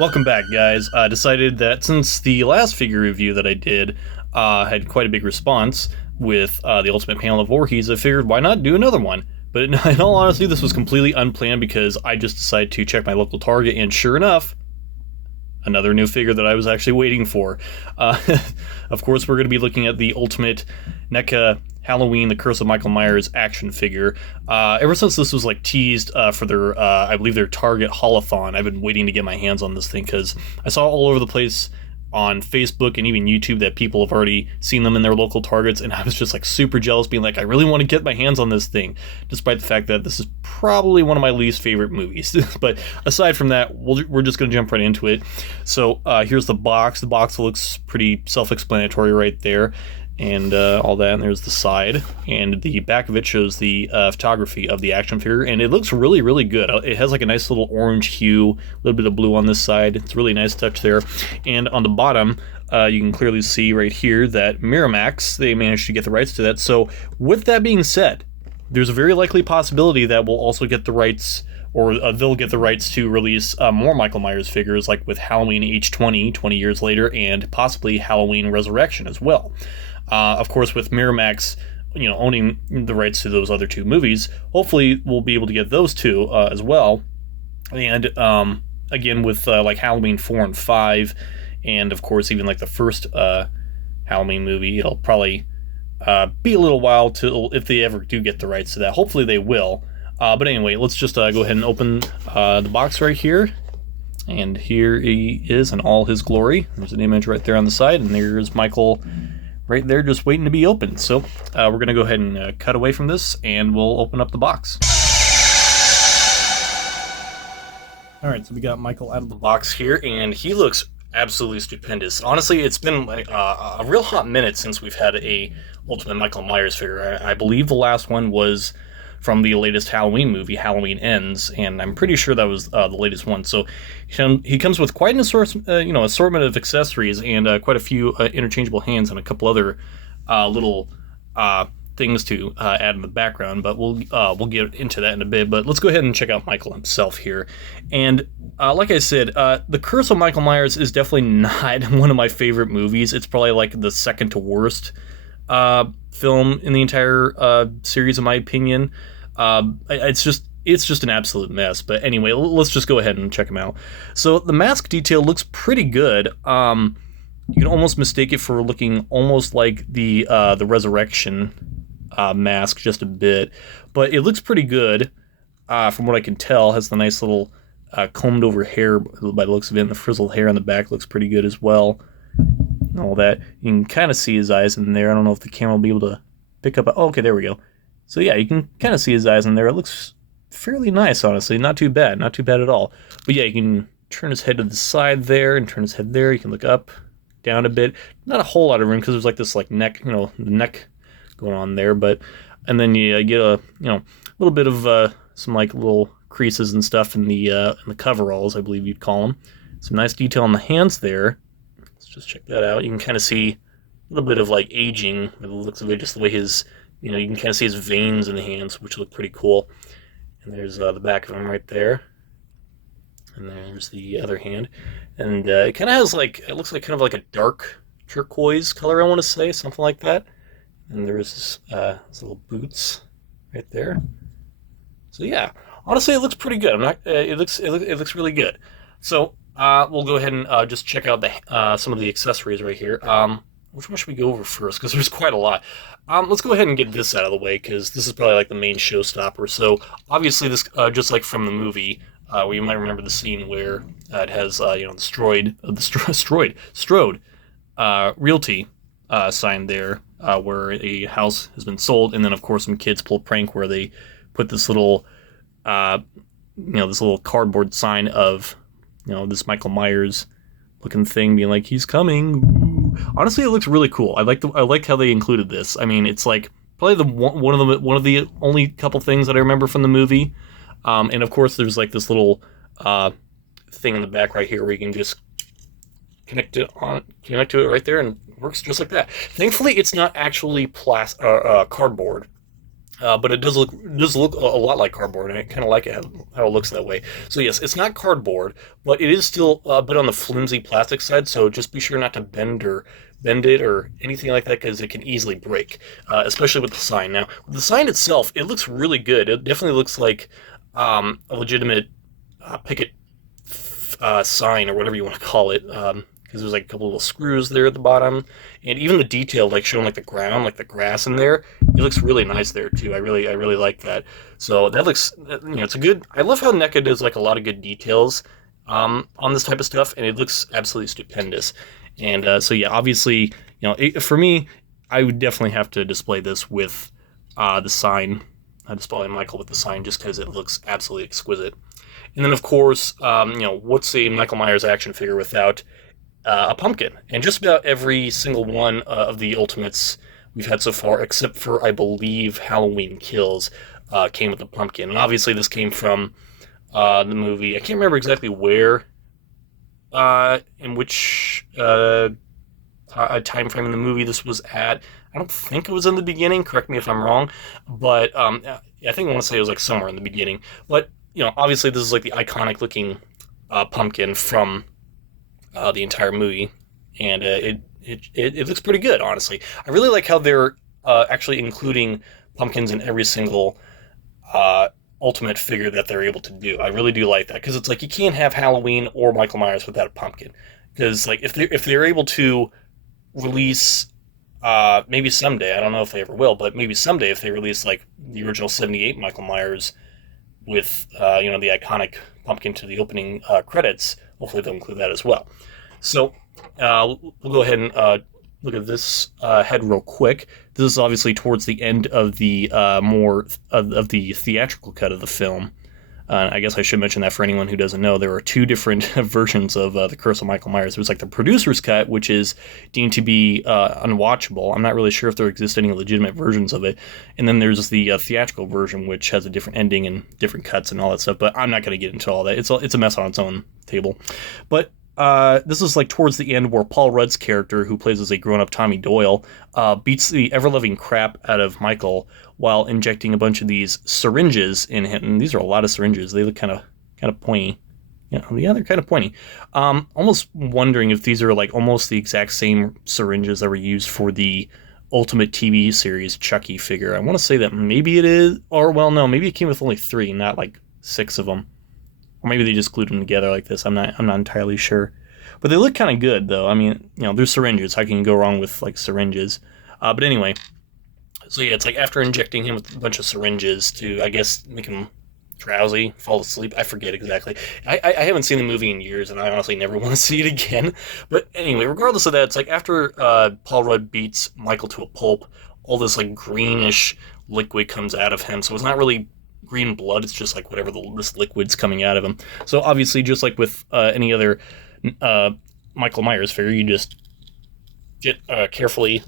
Welcome back, guys. I decided that since the last figure review that I did had quite a big response with the Ultimate Panel of Voorhees, I figured why not do another one? But in all honesty, this was completely unplanned because I just decided to check my local Target, and sure enough, another new figure that I was actually waiting for. Of course, we're going to be looking at the Ultimate NECA Halloween, The Curse of Michael Myers action figure. Ever since this was like teased for their, I believe their Target Haulathon, I've been waiting to get my hands on this thing because I saw all over the place on Facebook and even YouTube that people have already seen them in their local Targets, and I was just like super jealous, being like, I really want to get my hands on this thing, despite the fact that this is probably one of my least favorite movies. But aside from that, we're just going to jump right into it. So here's the box. The box looks pretty self-explanatory right there, and all that, and there's the side, and the back of it shows the photography of the action figure, and it looks really, really good. It has like a nice little orange hue, a little bit of blue on this side. It's a really nice touch there, and on the bottom, you can clearly see right here that Miramax, they managed to get the rights to that. So with that being said, there's a very likely possibility that we'll also get the rights, or they'll get the rights to release more Michael Myers figures, like with Halloween H20, 20 years later, and possibly Halloween Resurrection as well. Of course, with Miramax, owning the rights to those other two movies, hopefully we'll be able to get those two as well. And again, with like Halloween 4 and 5, and of course even like the first Halloween movie, it'll probably be a little while till if they ever do get the rights to that. Hopefully they will. But anyway, let's just go ahead and open the box right here. And here he is in all his glory. There's an image right there on the side, and there's Michael right there just waiting to be opened. So we're going to go ahead and cut away from this, and we'll open up the box. Alright, so we got Michael out of the box here, and he looks absolutely stupendous. Honestly, it's been like a real hot minute since we've had a Ultimate Michael Myers figure. I believe the last one was from the latest Halloween movie, Halloween Ends, and I'm pretty sure that was the latest one. So he comes with quite an assortment of accessories, and quite a few interchangeable hands, and a couple other little things to add in the background. But we'll get into that in a bit. But let's go ahead and check out Michael himself here. And like I said, The Curse of Michael Myers is definitely not one of my favorite movies. It's probably like the second to worst film in the entire series, in my opinion. It's just an absolute mess. But anyway, let's just go ahead and check them out. So the mask detail looks pretty good. You can almost mistake it for looking almost like the Resurrection mask, just a bit, but it looks pretty good from what I can tell. Has the nice little combed over hair by the looks of it, and the frizzled hair on the back looks pretty good as well. All that, you can kind of see his eyes in there. I don't know if the camera will be able to pick up. Oh, okay, there we go. So yeah, you can kind of see his eyes in there. It looks fairly nice, honestly. Not too bad at all. But yeah, you can turn his head to the side there and turn his head there. You can look up, down a bit. Not a whole lot of room because there's like this like neck, the neck going on there. And then you get a little bit of some like little creases and stuff in the coveralls, I believe you'd call them. Some nice detail on the hands there. Just check that out. You can kind of see a little bit of like aging by the looks of it, just the way his, you can kind of see his veins in the hands, which look pretty cool. And there's the back of him right there. And there's the other hand. And it kind of has like, it looks like kind of like a dark turquoise color, I want to say, something like that. And there's his little boots right there. So yeah, honestly, it looks pretty good. It looks really good. So we'll go ahead and just check out some of the accessories right here. Which one should we go over first? Because there's quite a lot. Let's go ahead and get this out of the way, because this is probably like the main showstopper. So obviously this, just like from the movie, where you might remember the scene where it has the Strode Realty sign there, where a house has been sold, and then of course some kids pull a prank where they put this little this little cardboard sign of this Michael Myers looking thing, being like, he's coming. Ooh. Honestly, it looks really cool. I like how they included this. I mean, it's like probably one of the only couple things that I remember from the movie. And of course, there's like this little thing in the back right here where you can just connect to it right there, and it works just like that. Thankfully, it's not actually cardboard. But it does look a lot like cardboard, and I kind of like it how it looks that way. So yes, it's not cardboard, but it is still a bit on the flimsy plastic side. So just be sure not to bend it or anything like that because it can easily break, especially with the sign. Now, with the sign itself, it looks really good. It definitely looks like a legitimate picket sign or whatever you want to call it. Because there's like a couple little screws there at the bottom, and even the detail, like showing like the ground, like the grass in there, it looks really nice there too. I really like that. So that looks, it's a good. I love how NECA does like a lot of good details on this type of stuff, and it looks absolutely stupendous. And so yeah, obviously, for me, I would definitely have to display this with the sign. I display Michael with the sign just because it looks absolutely exquisite. And then of course, what's a Michael Myers action figure without a pumpkin? And just about every single one of the Ultimates we've had so far, except for I believe Halloween Kills, came with a pumpkin. And obviously this came from the movie. I can't remember exactly where, in which time frame in the movie this was at. I don't think it was in the beginning. Correct me if I'm wrong, but I think I want to say it was like somewhere in the beginning. But obviously this is like the iconic looking pumpkin from the entire movie, and it looks pretty good, honestly. I really like how they're actually including pumpkins in every single Ultimate figure that they're able to do. I really do like that, because it's like you can't have Halloween or Michael Myers without a pumpkin. Because like if they're able to release maybe someday, I don't know if they ever will, but maybe someday if they release like the original '78 Michael Myers with the iconic pumpkin to the opening credits, hopefully they'll include that as well. So we'll go ahead and look at this head real quick. This is obviously towards the end of the more of the theatrical cut of the film. I guess I should mention that for anyone who doesn't know, there are two different versions of The Curse of Michael Myers. There's like the producer's cut, which is deemed to be unwatchable. I'm not really sure if there exist any legitimate versions of it. And then there's the theatrical version, which has a different ending and different cuts and all that stuff. But I'm not going to get into all that. It's a mess on its own table. But this is like towards the end where Paul Rudd's character, who plays as a grown-up Tommy Doyle, beats the ever-loving crap out of Michael while injecting a bunch of these syringes in him. And these are a lot of syringes. They look kind of pointy. Yeah, they're kind of pointy. Almost wondering if these are like almost the exact same syringes that were used for the Ultimate TV series Chucky figure. I want to say that maybe it is, or well, no, maybe it came with only 3, not like 6 of them. Or maybe they just glued them together like this. I'm not entirely sure. But they look kind of good, though. I mean, they're syringes. How can you go wrong with, like, syringes? But anyway. So, yeah, it's like after injecting him with a bunch of syringes to, I guess, make him drowsy, fall asleep. I forget exactly. I haven't seen the movie in years, and I honestly never want to see it again. But anyway, regardless of that, it's like after Paul Rudd beats Michael to a pulp, all this, like, greenish liquid comes out of him. So it's not really green blood, it's just like whatever this liquid's coming out of him. So obviously, just like with any other Michael Myers figure, you just get carefully,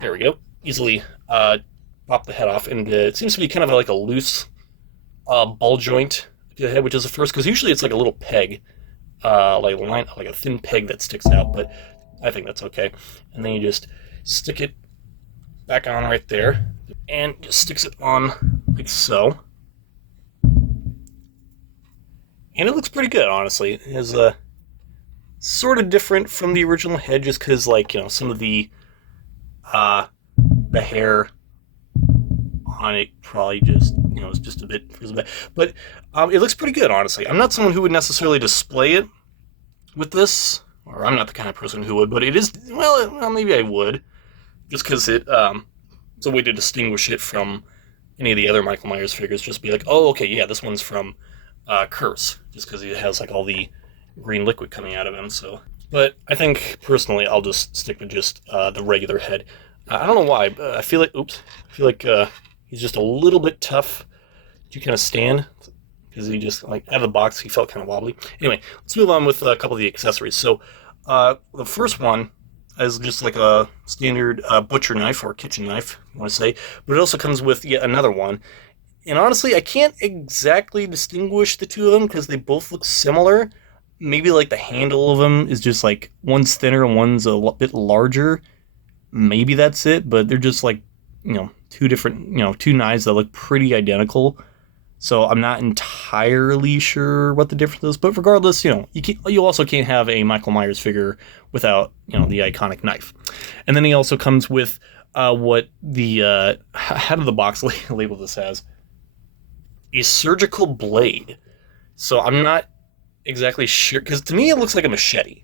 there we go, easily pop the head off, and it seems to be kind of like a loose ball joint to the head, which is the first, because usually it's like a little peg, like a thin peg that sticks out, but I think that's okay. And then you just stick it back on right there, and just sticks it on like so. And it looks pretty good, honestly. It is sort of different from the original head, just because, like, some of the hair on it probably just, is just a bit, but it looks pretty good, honestly. I'm not someone who would necessarily display it with this, or I'm not the kind of person who would, but it is, well maybe I would, just because it's a way to distinguish it from any of the other Michael Myers figures. Just be like, oh, okay, yeah, this one's from Curse, just because it has like all the green liquid coming out of him. So, but I think personally, I'll just stick with just the regular head. I don't know why, but I feel like he's just a little bit tough to kind of stand, because he just, like, out of the box, he felt kind of wobbly. Anyway, let's move on with a couple of the accessories. So the first one is just like a standard butcher knife or kitchen knife, I want to say, but it also comes with yet another one. And honestly, I can't exactly distinguish the two of them because they both look similar. Maybe like the handle of them is just like one's thinner and one's a bit larger. Maybe that's it, but they're just like, two different, two knives that look pretty identical. So I'm not entirely sure what the difference is, but regardless, you also can't have a Michael Myers figure without, the iconic knife. And then he also comes with what the head of the box label this as, a surgical blade. So I'm not exactly sure, because to me it looks like a machete.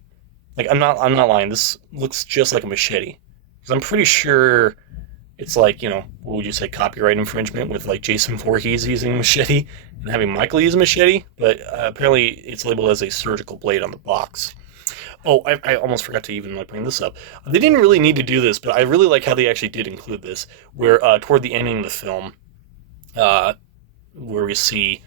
Like I'm not lying. This looks just like a machete, because I'm pretty sure it's like, what would you say, copyright infringement with like Jason Voorhees using a machete and having Michael use a machete, but apparently it's labeled as a surgical blade on the box. Oh, I almost forgot to even bring this up. They didn't really need to do this, but I really like how they actually did include this, where toward the ending of the film, where we see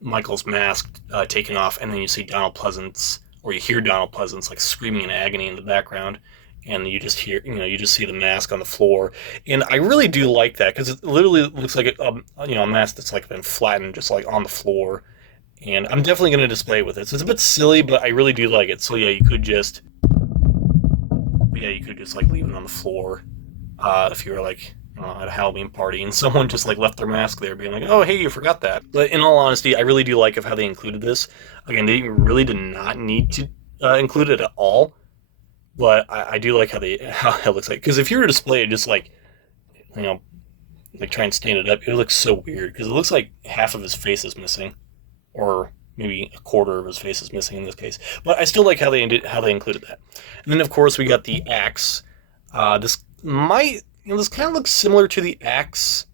Michael's mask taken off, and then you see Donald Pleasance, or you hear Donald Pleasance like screaming in agony in the background, and you just hear, you just see the mask on the floor. And I really do like that, because it literally looks like a mask that's like been flattened just like on the floor. And I'm definitely going to display it with it. So it's a bit silly, but I really do like it. So yeah, you could just like leave it on the floor if you were like at a Halloween party and someone just like left their mask there, being like, oh hey, you forgot that. But in all honesty, I really do like how they included this. Again, they really did not need to include it at all. But I do like how it looks like. Because if you were to display it, just like, like try and stand it up, it looks so weird. Because it looks like half of his face is missing, or maybe a quarter of his face is missing in this case. But I still like how they included that. And then of course we got the axe. This kind of looks similar to the axe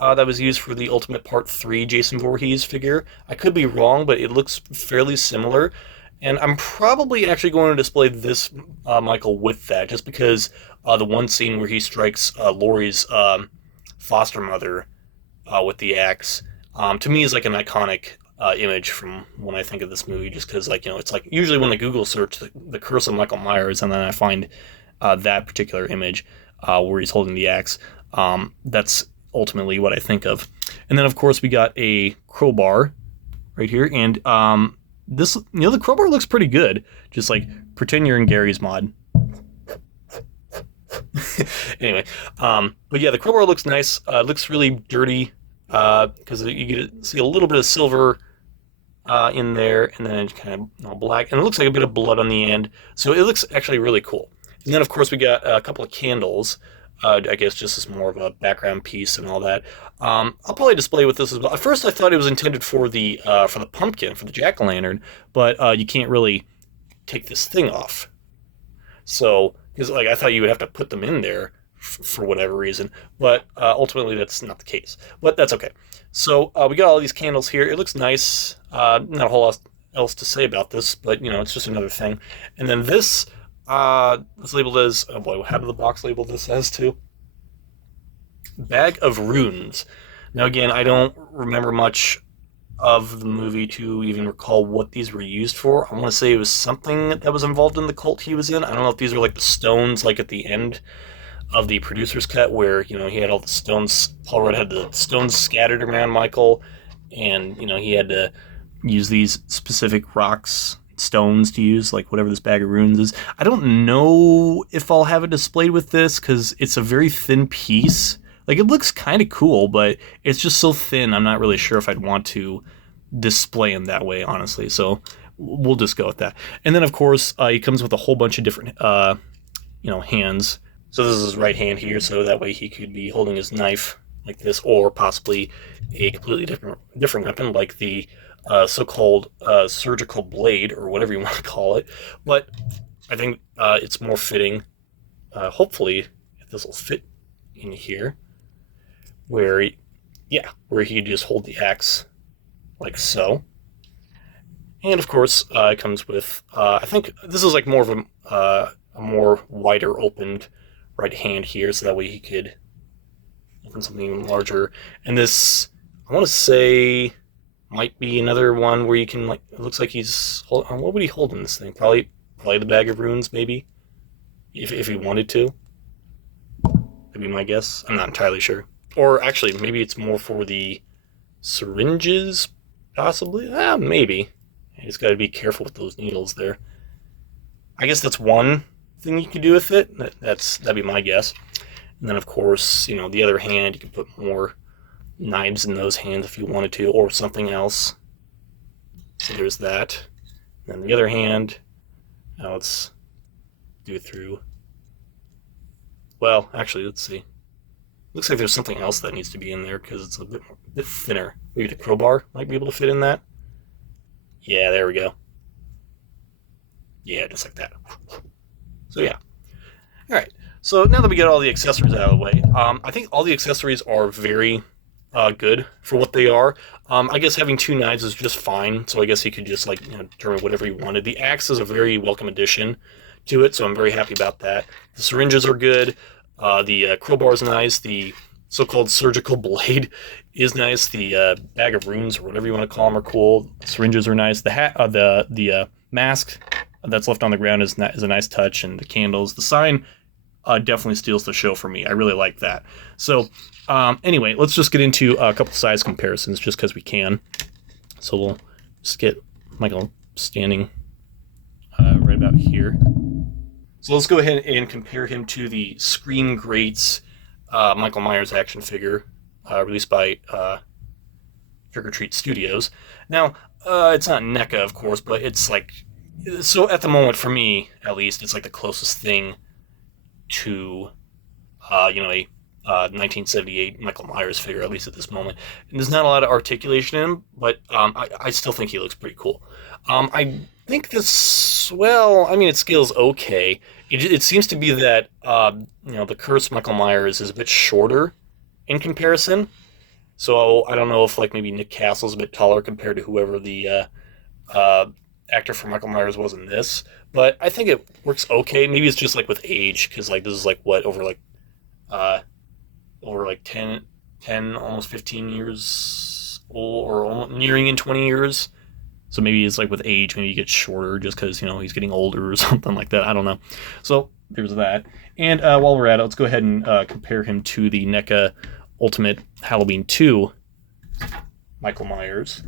that was used for the Ultimate Part 3 Jason Voorhees figure. I could be wrong, but it looks fairly similar. And I'm probably actually going to display this Michael with that, just because the one scene where he strikes Laurie's foster mother with the axe, to me is like an iconic image from when I think of this movie, just because it's like usually when I Google search the Curse of Michael Myers, and then I find that particular image where he's holding the axe. That's ultimately what I think of. And then of course we got a crowbar right here, and this, the crowbar looks pretty good. Just like pretend you're in Gary's mod. Anyway, but yeah, the crowbar looks nice. It looks really dirty because you get to see a little bit of silver in there, and then it's kind of black, and it looks like a bit of blood on the end. So it looks actually really cool. And then of course we got a couple of candles. I guess just as more of a background piece and all that. I'll probably display with this as well. At first I thought it was intended for the pumpkin, for the jack-o'-lantern, but you can't really take this thing off. So, because I thought you would have to put them in there for whatever reason, but ultimately that's not the case. But that's okay. So we got all these candles here. It looks nice. Not a whole lot else to say about this, but it's just another thing. And then this... it's labeled as, oh boy, how did the box label this as too? Bag of Runes. Now again, I don't remember much of the movie to even recall what these were used for. I want to say it was something that was involved in the cult he was in. I don't know if these are like the stones, like at the end of the producer's cut, where, he had all the stones, Paul Rudd had the stones scattered around Michael, and, he had to use these specific rocks, stones to use, like whatever this bag of runes is. I don't know if I'll have it displayed with this, because it's a very thin piece. Like, it looks kind of cool, but it's just so thin, I'm not really sure if I'd want to display him that way, honestly. So we'll just go with that. And then, of course, he comes with a whole bunch of different, hands. So this is his right hand here, so that way he could be holding his knife like this, or possibly a completely different weapon, like the so-called surgical blade, or whatever you want to call it. But I think it's more fitting, hopefully, if this will fit in here, where he just hold the axe like so. And of course, it comes with, I think this is like more of a more wider opened right hand here, so that way he could open something even larger. And this, I want to say, might be another one where you can, like, it looks like he's holding, what would he hold in this thing? Probably the bag of runes, maybe, if he wanted to. That'd be my guess. I'm not entirely sure. Or actually, maybe it's more for the syringes, possibly. Maybe. You just got to be careful with those needles there. I guess that's one thing you could do with it. That'd be my guess. And then, of course, the other hand, you can put more knives in those hands if you wanted to, or something else. So there's that. And then the other hand, now let's do it through. Well, actually, let's see. Looks like there's something else that needs to be in there because it's a bit thinner. Maybe the crowbar might be able to fit in that. Yeah, there we go. Yeah, just like that. So yeah. All right. So now that we get all the accessories out of the way, I think all the accessories are very good for what they are. I guess having 2 knives is just fine. So I guess he could just determine whatever he wanted. The axe is a very welcome addition to it, so I'm very happy about that. The syringes are good. The crowbar is nice. The so-called surgical blade is nice. The bag of runes, or whatever you want to call them, are cool. The syringes are nice. The hat, the mask that's left on the ground is a nice touch, and the candles. The sign definitely steals the show for me. I really like that. So anyway, let's just get into a couple size comparisons, just because we can. So we'll just get Michael standing right about here. So let's go ahead and compare him to the Scream Greats Michael Myers action figure released by Trick or Treat Studios. Now, it's not NECA, of course, but it's like... So at the moment, for me, at least, it's like the closest thing to, a 1978 Michael Myers figure, at least at this moment. And there's not a lot of articulation in him, but I still think he looks pretty cool. I think this, it scales okay. It seems to be that, the cursed Michael Myers is a bit shorter in comparison. So I don't know if, maybe Nick Castle's a bit taller compared to whoever the actor for Michael Myers was in this. But I think it works okay. Maybe it's just, with age, because, this is, over 10, almost 15 years old, or nearing in 20 years. So maybe it's with age, maybe he gets shorter just because, he's getting older or something like that. I don't know. So there's that. And while we're at it, let's go ahead and compare him to the NECA Ultimate Halloween 2 Michael Myers.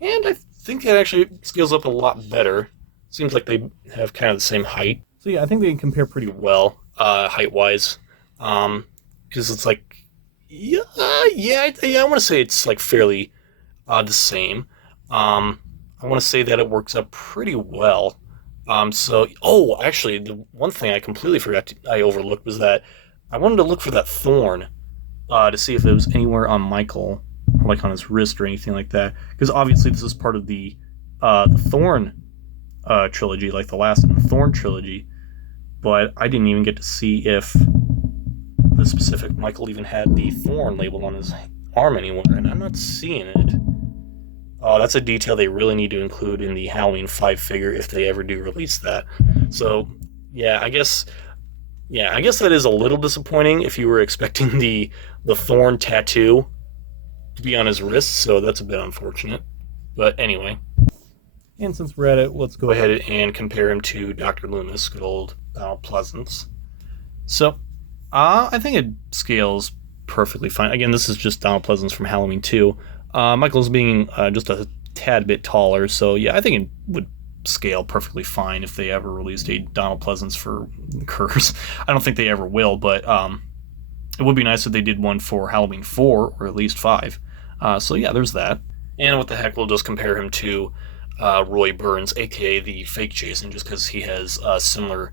And I think that actually scales up a lot better. Seems like they have kind of the same height. So yeah, I think they can compare pretty well height-wise. Because it's I want to say it's fairly the same. I want to say that it works out pretty well. Actually, the one thing I completely I overlooked was that I wanted to look for that thorn to see if it was anywhere on Michael, on his wrist or anything like that. Because obviously this is part of the Thorn trilogy, the last in the Thorn trilogy. But I didn't even get to see if the specific Michael even had the Thorn labeled on his arm anywhere, and I'm not seeing it. Oh, that's a detail they really need to include in the Halloween 5 figure if they ever do release that. So, yeah, I guess that is a little disappointing if you were expecting the Thorn tattoo to be on his wrist, so that's a bit unfortunate. But anyway. And since we're at it, let's go ahead and compare him to Dr. Loomis, good old Donald Pleasance. So, I think it scales perfectly fine. Again, this is just Donald Pleasance from Halloween 2. Michael's being just a tad bit taller, so yeah, I think it would scale perfectly fine if they ever released a Donald Pleasance for Curse. I don't think they ever will, but it would be nice if they did one for Halloween 4, or at least 5. So yeah, there's that. And what the heck, we'll just compare him to Roy Burns, aka the fake Jason, just because he has similar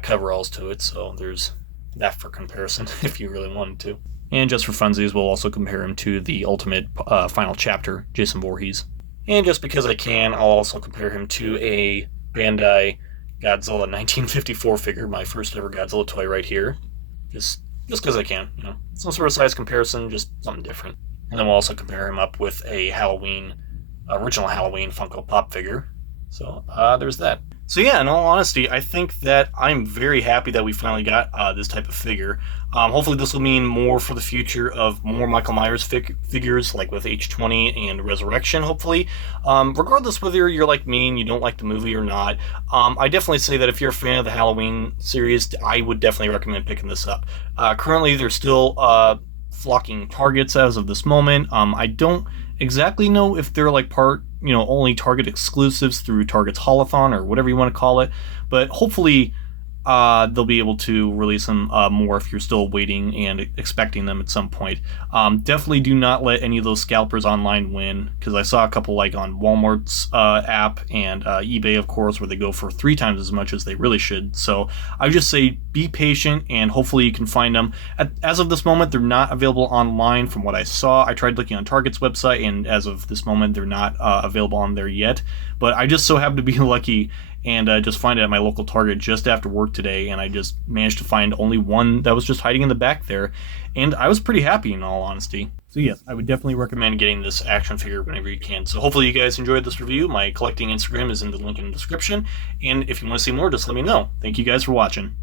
coveralls to it, so there's that for comparison, if you really wanted to. And just for funsies, we'll also compare him to the Ultimate Final Chapter, Jason Voorhees. And just because I can, I'll also compare him to a Bandai Godzilla 1954 figure, my first ever Godzilla toy right here. Just because I can, Some sort of size comparison, just something different. And then we'll also compare him up with a original Halloween Funko Pop figure. So there's that. So yeah, in all honesty, I think that I'm very happy that we finally got this type of figure. Hopefully this will mean more for the future of more Michael Myers figures, like with H20 and Resurrection, hopefully. Regardless whether you're like me and you don't like the movie or not, I definitely say that if you're a fan of the Halloween series, I would definitely recommend picking this up. Currently, they're still flocking Targets as of this moment. I don't exactly know if they're only Target exclusives through Target's Haulathon or whatever you want to call it, but hopefully they'll be able to release them more if you're still waiting and expecting them at some point. Definitely do not let any of those scalpers online win, because I saw a couple like on Walmart's app and eBay, of course, where they go for 3 times as much as they really should. So I would just say be patient, and hopefully you can find them. As of this moment, they're not available online from what I saw. I tried looking on Target's website, and as of this moment, they're not available on there yet. But I just so happen to be lucky and just find it at my local Target just after work today, and I just managed to find only one that was just hiding in the back there, and I was pretty happy, in all honesty. So yes, I would definitely recommend getting this action figure whenever you can. So hopefully you guys enjoyed this review. My collecting Instagram is in the link in the description, and if you want to see more, just let me know. Thank you guys for watching.